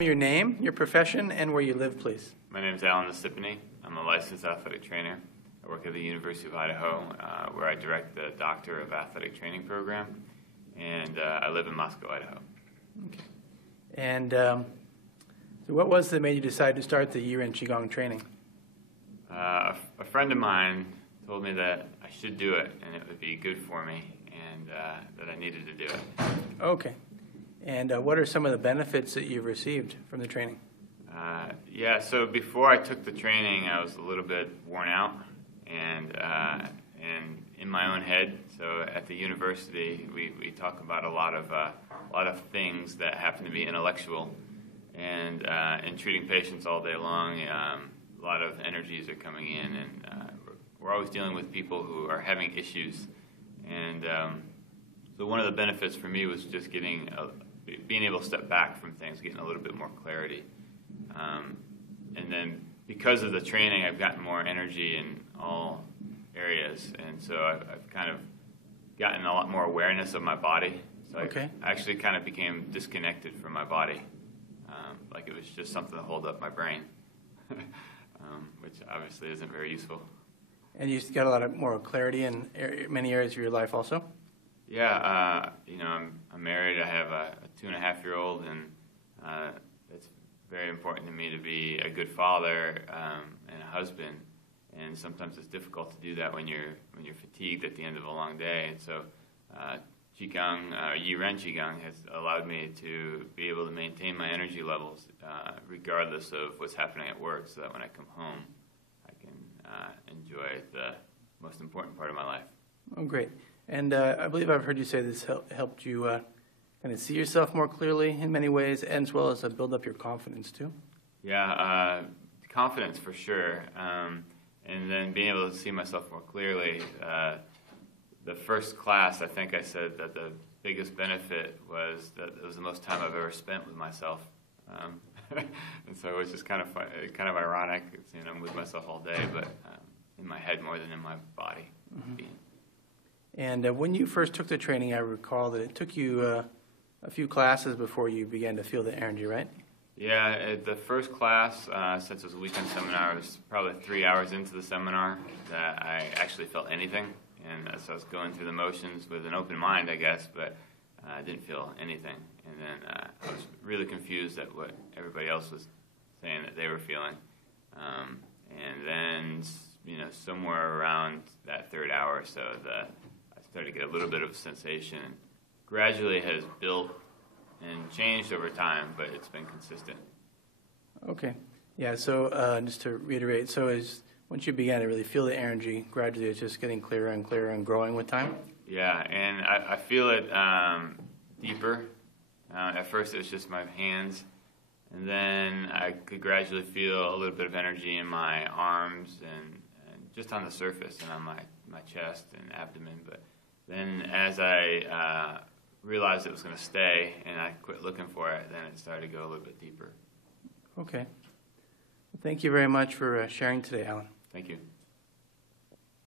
Your name, your profession, and where you live, please. My name is Nasypany. I'm a licensed athletic trainer. I work at the University of Idaho, where I direct the Doctor of Athletic Training program, and I live in Moscow, Idaho. Okay. And so what was it that made you decide to start the year-end Qigong training? A friend of mine told me that I should do it, and it would be good for me, and that I needed to do it. Okay. And what are some of the benefits that you've received from the training? Yeah, so before I took the training, I was a little bit worn out and in my own head. So at the university, we talk about a lot of things that happen to be intellectual, and in treating patients all day long, a lot of energies are coming in, and we're always dealing with people who are having issues. And so one of the benefits for me was just being able to step back from things, getting a little bit more clarity. And then because of the training, I've gotten more energy in all areas, and so I've kind of gotten a lot more awareness of my body. So okay. I actually kind of became disconnected from my body, like it was just something to hold up my brain, which obviously isn't very useful. And you got a lot more clarity in many areas of your life also? Yeah, I'm married. I have a 2.5-year-old, and it's very important to me to be a good father and a husband. And sometimes it's difficult to do that when you're fatigued at the end of a long day. And so, Qigong, Yi-Ren Qigong, has allowed me to be able to maintain my energy levels regardless of what's happening at work, so that when I come home, I can enjoy the most important part of my life. Oh, great. And I believe I've heard you say this helped you kind of see yourself more clearly in many ways, as well as build up your confidence, too? Yeah, confidence for sure. And then being able to see myself more clearly. The first class, I think I said that the biggest benefit was that it was the most time I've ever spent with myself. And so it was just kind of ironic. I'm with myself all day, but in my head more than in my body. Mm-hmm. And when you first took the training, I recall that it took you a few classes before you began to feel the energy, right? Yeah, the first class, since it was a weekend seminar, it was probably 3 hours into the seminar that I actually felt anything. And so I was going through the motions with an open mind, I guess, but I didn't feel anything. And then I was really confused at what everybody else was saying that they were feeling. And then, somewhere around that third hour or so, I started to get a little bit of a sensation. Gradually has built and changed over time, but it's been consistent. Okay. Yeah, so just to reiterate, so once you began to really feel the energy, gradually it's just getting clearer and clearer and growing with time? Yeah, and I feel it deeper. At first it was just my hands, and then I could gradually feel a little bit of energy in my arms and just on the surface and on my chest and abdomen. But then as I realized it was going to stay and I quit looking for it, then it started to go a little bit deeper. Okay. Well, thank you very much for sharing today, Alan. Thank you.